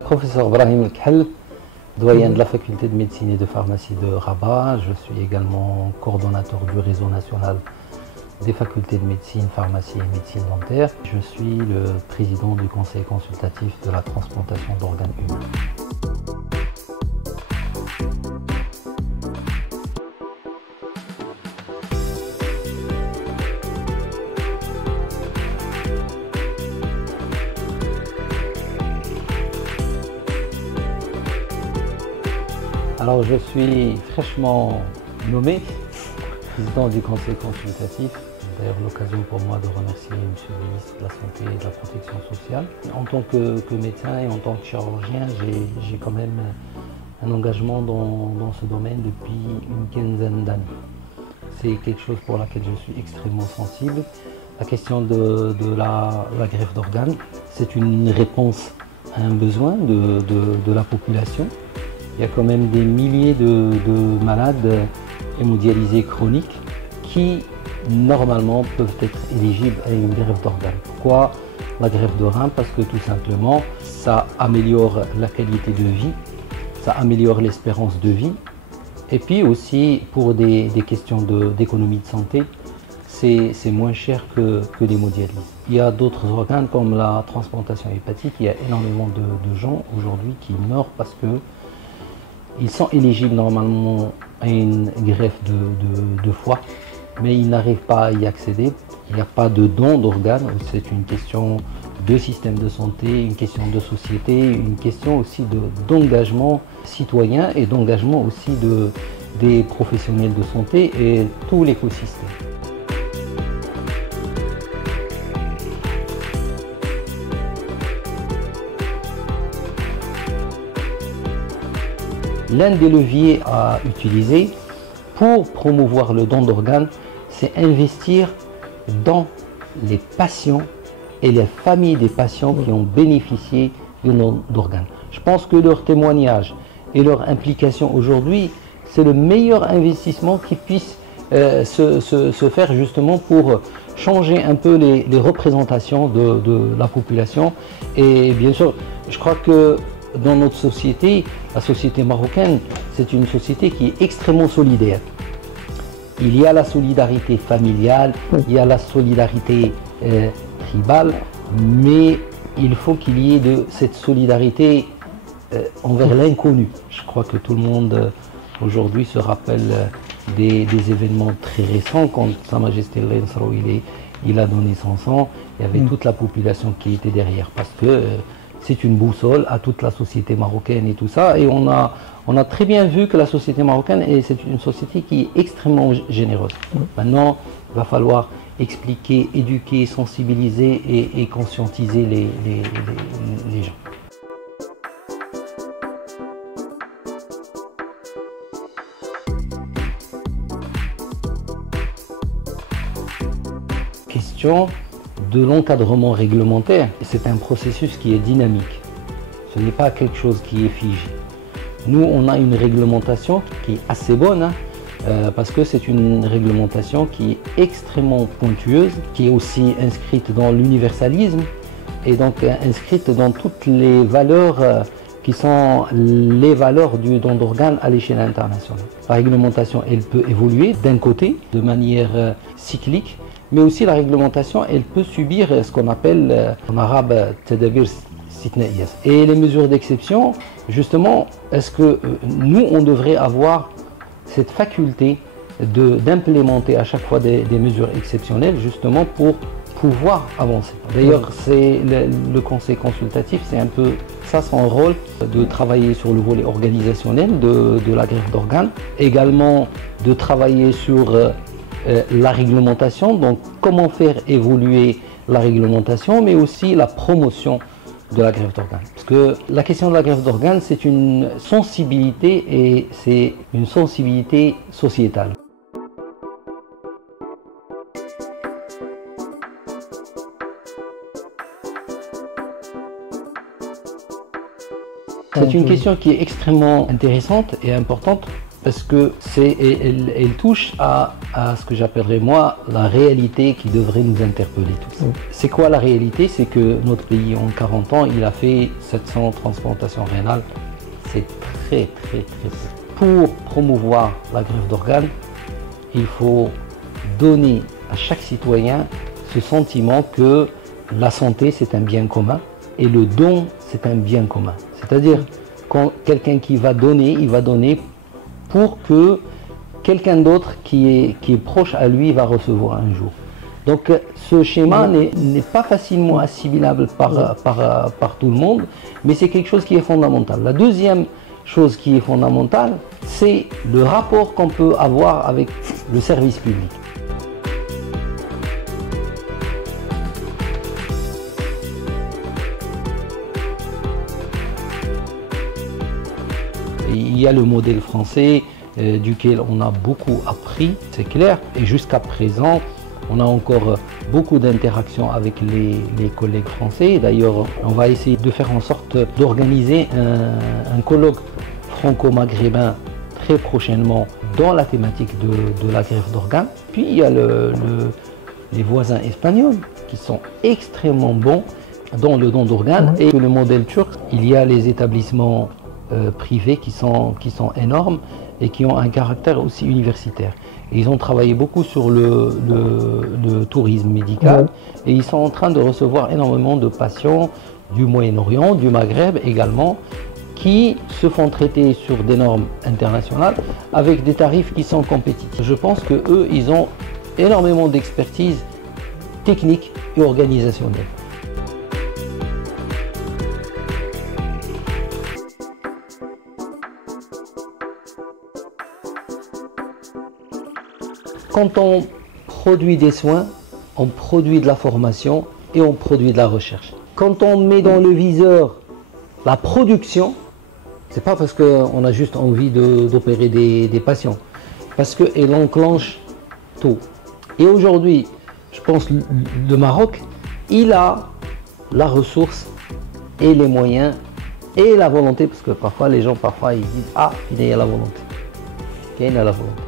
Professeur Brahim El-Khel, doyen de la faculté de médecine et de pharmacie de Rabat. Je suis également coordonnateur du réseau national des facultés de médecine, pharmacie et médecine dentaire. Je suis le président du conseil consultatif de la transplantation d'organes humains. Alors je suis fraîchement nommé président du conseil consultatif. D'ailleurs l'occasion pour moi de remercier M. le ministre de la Santé et de la Protection sociale. En tant que médecin et en tant que chirurgien, j'ai quand même un engagement dans ce domaine depuis une quinzaine d'années. C'est quelque chose pour laquelle je suis extrêmement sensible. La question de la greffe d'organes, c'est une réponse à un besoin de la population. Il y a quand même des milliers de malades hémodialysés chroniques qui, normalement, peuvent être éligibles à une greffe d'organes. Pourquoi la greffe de rein? Parce que tout simplement, ça améliore la qualité de vie, ça améliore l'espérance de vie. Et puis aussi, pour des questions d'économie de santé, c'est moins cher que l'hémodialyse. Il y a d'autres organes comme la transplantation hépatique. Il y a énormément de gens aujourd'hui qui meurent parce que ils sont éligibles normalement à une greffe de foie, mais ils n'arrivent pas à y accéder. Il n'y a pas de don d'organes. C'est une question de système de santé, une question de société, une question aussi d'engagement citoyen et d'engagement aussi des professionnels de santé et tout l'écosystème. L'un des leviers à utiliser pour promouvoir le don d'organes, c'est investir dans les patients et les familles des patients qui ont bénéficié du don d'organes. Je pense que leur témoignage et leur implication aujourd'hui, c'est le meilleur investissement qui puisse se faire justement pour changer un peu les représentations de la population. Et bien sûr, je crois que dans notre société, la société marocaine, c'est une société qui est extrêmement solidaire. Il y a la solidarité familiale, il y a la solidarité tribale, mais il faut qu'il y ait de cette solidarité envers l'inconnu. Je crois que tout le monde aujourd'hui se rappelle des événements très récents quand Sa Majesté le Roi Nasrou il a donné son sang. Il y avait toute la population qui était derrière parce que c'est une boussole à toute la société marocaine et tout ça. Et on a très bien vu que la société marocaine, c'est une société qui est extrêmement généreuse. Maintenant, il va falloir expliquer, éduquer, sensibiliser et conscientiser les gens. Question de l'encadrement réglementaire, c'est un processus qui est dynamique. Ce n'est pas quelque chose qui est figé. Nous, on a une réglementation qui est assez bonne, parce que c'est une réglementation qui est extrêmement pointueuse, qui est aussi inscrite dans l'universalisme et donc inscrite dans toutes les valeurs qui sont les valeurs du don d'organes à l'échelle internationale. La réglementation, elle peut évoluer d'un côté, de manière cyclique, mais aussi la réglementation, elle peut subir ce qu'on appelle en arabe tadabir sitnaïyas. Et les mesures d'exception, justement, est-ce que nous, on devrait avoir cette faculté d'implémenter à chaque fois des mesures exceptionnelles, justement pour pouvoir avancer. D'ailleurs, c'est le conseil consultatif, c'est un peu ça son rôle, de travailler sur le volet organisationnel de la greffe d'organes, également de travailler sur la réglementation, donc comment faire évoluer la réglementation, mais aussi la promotion de la greffe d'organes. Parce que la question de la greffe d'organes, c'est une sensibilité et c'est une sensibilité sociétale. C'est une question qui est extrêmement intéressante et importante parce que elle touche à ce que j'appellerais moi la réalité qui devrait nous interpeller tous. C'est quoi la réalité? C'est que notre pays en 40 ans, il a fait 700 transplantations rénales. C'est très peu. Pour promouvoir la greffe d'organes, il faut donner à chaque citoyen ce sentiment que la santé c'est un bien commun et le don c'est un bien commun. C'est-à-dire quand quelqu'un qui va donner, il va donner pour que quelqu'un d'autre qui est proche à lui va recevoir un jour. Donc ce schéma n'est pas facilement assimilable par tout le monde, mais c'est quelque chose qui est fondamental. La deuxième chose qui est fondamentale, c'est le rapport qu'on peut avoir avec le service public. Il y a le modèle français duquel on a beaucoup appris, c'est clair, et jusqu'à présent, on a encore beaucoup d'interactions avec les collègues français. D'ailleurs, on va essayer de faire en sorte d'organiser un colloque franco-maghrébin très prochainement dans la thématique de la greffe d'organes. Puis il y a les voisins espagnols qui sont extrêmement bons dans le don d'organes. Et le modèle turc, il y a les établissements privés qui sont énormes et qui ont un caractère aussi universitaire. Et ils ont travaillé beaucoup sur le tourisme médical et ils sont en train de recevoir énormément de patients du Moyen-Orient, du Maghreb également, qui se font traiter sur des normes internationales avec des tarifs qui sont compétitifs. Je pense qu'eux, ils ont énormément d'expertise technique et organisationnelle. Quand on produit des soins, on produit de la formation et on produit de la recherche. Quand on met dans le viseur la production, c'est pas parce qu'on a juste envie d'opérer des patients, parce qu'elle enclenche tout. Et aujourd'hui, je pense le Maroc, il a la ressource et les moyens et la volonté, parce que parfois les gens ils disent ah, il y a la volonté. Il y a la volonté.